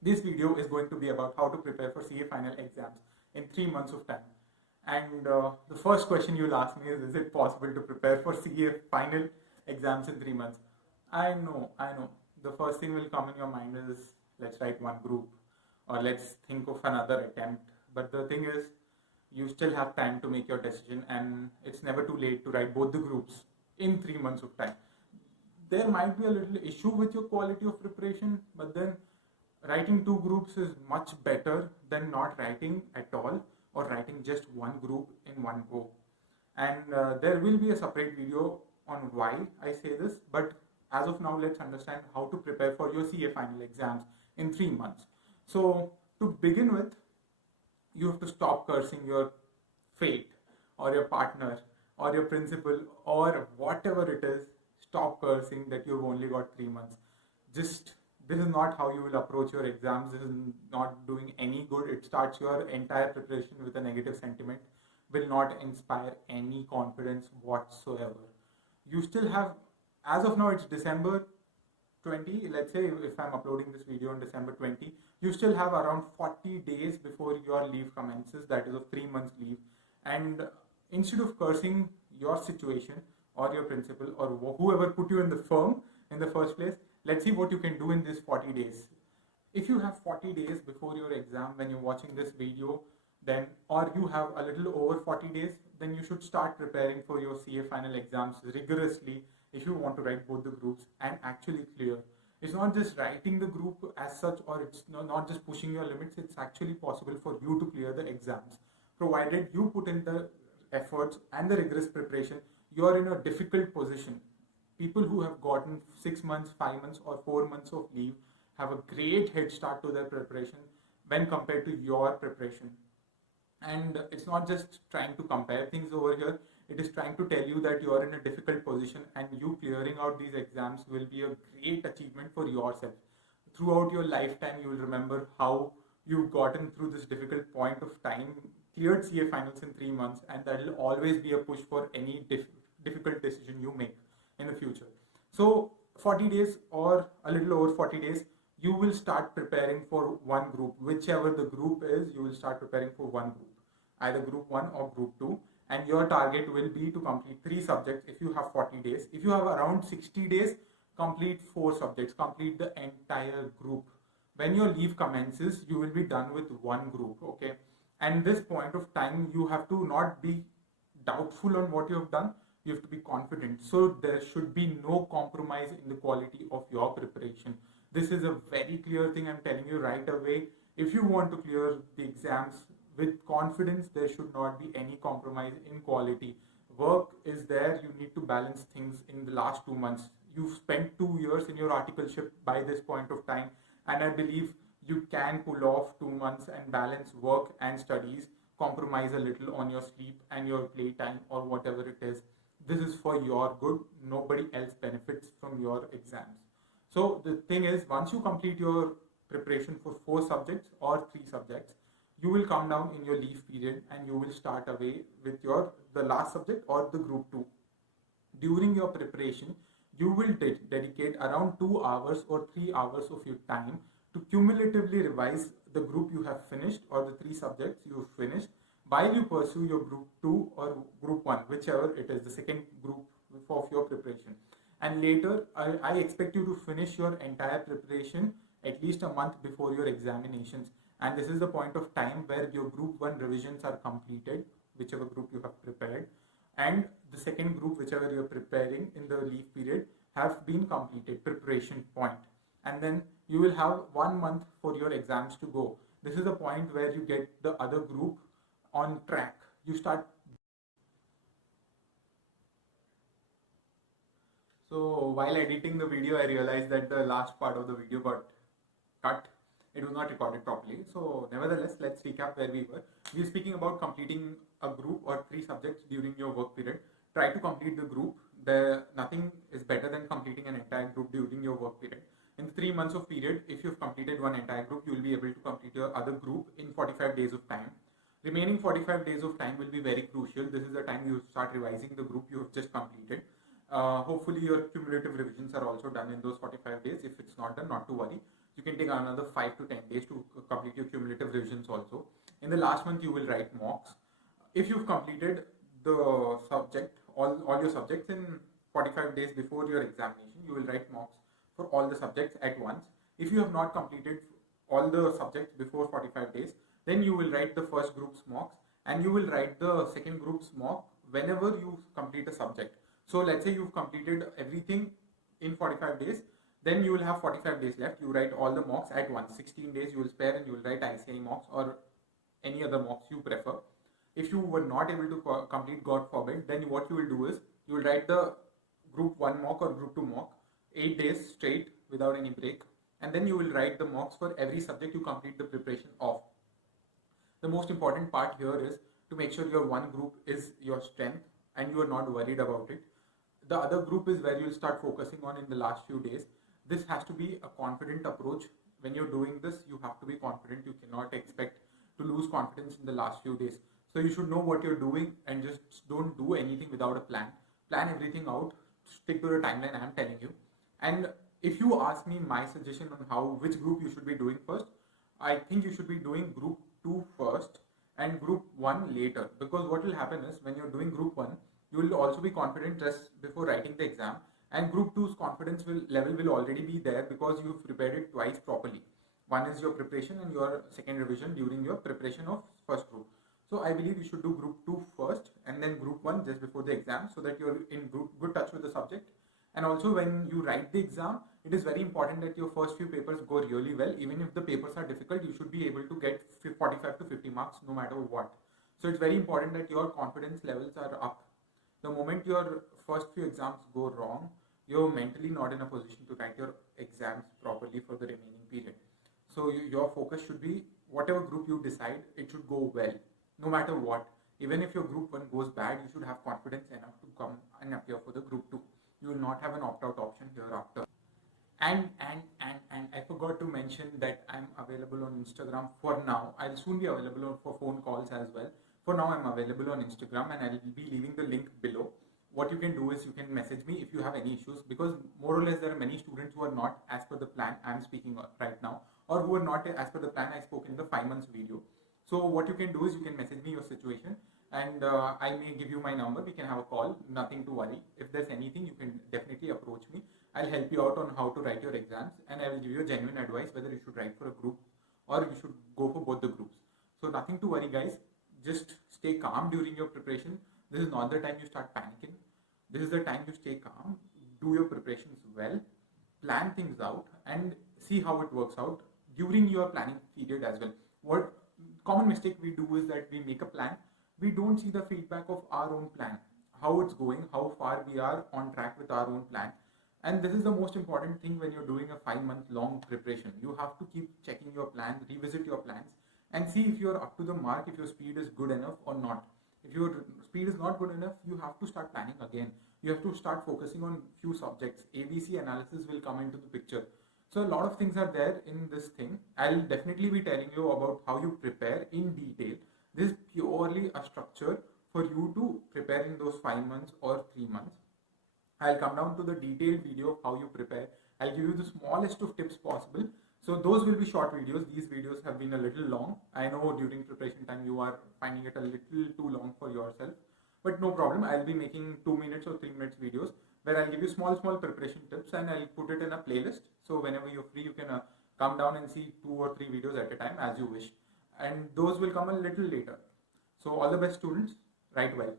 This video is going to be about how to prepare for CA final exams in 3 months of time. And the first question you'll ask me is it possible to prepare for CA final exams in 3 months? I know. The first thing will come in your mind is let's write one group or let's think of another attempt. But the thing is, you still have time to make your decision, and it's never too late to write both the groups in 3 months of time. There might be a little issue with your quality of preparation, but then writing two groups is much better than not writing at all or writing just one group in one go. And there will be a separate video on why I say this, but as of now, let's understand how to prepare for your CA final exams in 3 months. So to begin with, you have to stop cursing your fate or your partner or your principal or whatever it is. Stop cursing that you've only got 3 months. Just this is not how you will approach your exams. This is not doing any good. It starts your entire preparation with a negative sentiment, will not inspire any confidence whatsoever. You still have, as of now, it's December 20. Let's say if I'm uploading this video on December 20, you still have around 40 days before your leave commences, that is of 3 months leave. And instead of cursing your situation or your principal or whoever put you in the firm in the first place, let's see what you can do in these 40 days. If you have 40 days before your exam when you're watching this video, then, or you have a little over 40 days, then you should start preparing for your CA final exams rigorously if you want to write both the groups and actually clear. It's not just writing the group as such, or it's not just pushing your limits. It's actually possible for you to clear the exams, provided you put in the efforts and the rigorous preparation. You're in a difficult position. People who have gotten 6 months, 5 months, or 4 months of leave have a great head start to their preparation when compared to your preparation. And it's not just trying to compare things over here, it is trying to tell you that you are in a difficult position, and you clearing out these exams will be a great achievement for yourself. Throughout your lifetime, you will remember how you've gotten through this difficult point of time, cleared CA finals in 3 months, and that will always be a push for any difficult decision you make in the future. So 40 days or a little over 40 days, you will start preparing for one group. Whichever the group is, you will start preparing for one group, either group 1 or group 2. And your target will be to complete 3 subjects if you have 40 days. If you have around 60 days, complete 4 subjects, complete the entire group. When your leave commences, you will be done with one group, okay? And this point of time, you have to not be doubtful on what you have done. You have to be confident. So there should be no compromise in the quality of your preparation. This is a very clear thing I'm telling you right away. If you want to clear the exams with confidence, there should not be any compromise in quality. Work is there. You need to balance things in the last 2 months. You've spent 2 years in your articleship by this point of time, and I believe you can pull off 2 months and balance work and studies, compromise a little on your sleep and your playtime or whatever it is. This is for your good. Nobody else benefits from your exams. So the thing is, once you complete your preparation for 4 subjects or 3 subjects, you will come down in your leave period and you will start away with the last subject or the group 2. During your preparation, you will dedicate around 2 hours or 3 hours of your time to cumulatively revise the group you have finished or the 3 subjects you have finished while you pursue your group 2 or group 1, whichever it is, the second group of your preparation. And later, I expect you to finish your entire preparation at least a month before your examinations. And this is the point of time where your group 1 revisions are completed, whichever group you have prepared, and the second group, whichever you're preparing in the leave period, have been completed, preparation point. And then you will have 1 month for your exams to go. This is the point where you get the other group on track. You start. So while editing the video, I realized that the last part of the video got cut. It was not recorded properly. So nevertheless, let's recap where we were. We were speaking about completing a group or 3 subjects during your work period. Try to complete the group. Nothing is better than completing an entire group during your work period. In the 3 months of period, if you've completed one entire group, you will be able to complete your other group in 45 days of time. Remaining 45 days of time will be very crucial. This is the time you start revising the group you have just completed. Hopefully your cumulative revisions are also done in those 45 days. If it's not done, not to worry. You can take another 5 to 10 days to complete your cumulative revisions also. In the last month, you will write mocks. If you've completed the subject, all your subjects in 45 days before your examination, you will write mocks for all the subjects at once. If you have not completed all the subjects before 45 days, then you will write the first group's mocks and you will write the second group's mock whenever you complete a subject. So let's say you've completed everything in 45 days, then you will have 45 days left. You write all the mocks at once. 16 days you will spare and you will write ICI mocks or any other mocks you prefer. If you were not able to complete, God forbid, then what you will do is you will write the group 1 mock or group 2 mock 8 days straight without any break, and then you will write the mocks for every subject you complete the preparation of. The most important part here is to make sure your one group is your strength and you are not worried about it. The other group is where you'll start focusing on in the last few days. This has to be a confident approach. When you're doing this, you have to be confident. You cannot expect to lose confidence in the last few days. So you should know what you're doing and just don't do anything without a plan. Plan everything out. Stick to the timeline I'm telling you. And if you ask me my suggestion on which group you should be doing first, I think you should be doing group 2 first and group 1 later, because what will happen is when you're doing group 1, you will also be confident just before writing the exam, and group 2's confidence level will already be there because you've prepared it twice properly. One is your preparation and your second revision during your preparation of first group. So I believe you should do group 2 first and then group 1 just before the exam, so that you're in good touch with the subject. And also when you write the exam, it is very important that your first few papers go really well. Even if the papers are difficult, you should be able to get 45 to 50 marks no matter what. So it's very important that your confidence levels are up. The moment your first few exams go wrong, you're mentally not in a position to write your exams properly for the remaining period. So your focus should be whatever group you decide, it should go well, no matter what. Even if your group 1 goes bad, you should have confidence enough to come and appear for the group 2. You will not have an opt-out option hereafter. And I forgot to mention that I'm available on Instagram for now. I'll soon be available for phone calls as well. For now, I'm available on Instagram and I'll be leaving the link below. What you can do is you can message me if you have any issues, because more or less there are many students who are not as per the plan I'm speaking right now, or who are not as per the plan I spoke in the 5 months video. So what you can do is you can message me your situation and I may give you my number. We can have a call, nothing to worry. If there's anything, you can definitely approach me. I'll help you out on how to write your exams and I will give you a genuine advice whether you should write for a group or you should go for both the groups. So nothing to worry, guys. Just stay calm during your preparation. This is not the time you start panicking. This is the time you stay calm, do your preparations well, plan things out and see how it works out during your planning period as well. What common mistake we do is that we make a plan, we don't see the feedback of our own plan, how it's going, how far we are on track with our own plan. And this is the most important thing when you're doing a 5-month long preparation. You have to keep checking your plan, revisit your plans and see if you're up to the mark, if your speed is good enough or not. If your speed is not good enough, you have to start planning again. You have to start focusing on few subjects. ABC analysis will come into the picture. So a lot of things are there in this thing. I'll definitely be telling you about how you prepare in detail. This is purely a structure for you to prepare in those 5 months or 3 months. I'll come down to the detailed video of how you prepare. I'll give you the smallest of tips possible. So those will be short videos. These videos have been a little long. I know during preparation time you are finding it a little too long for yourself, but no problem. I'll be making 2 minutes or 3 minutes videos where I'll give you small preparation tips and I'll put it in a playlist. So whenever you're free, you can come down and see 2 or 3 videos at a time as you wish. And those will come a little later. So all the best, students. Write well.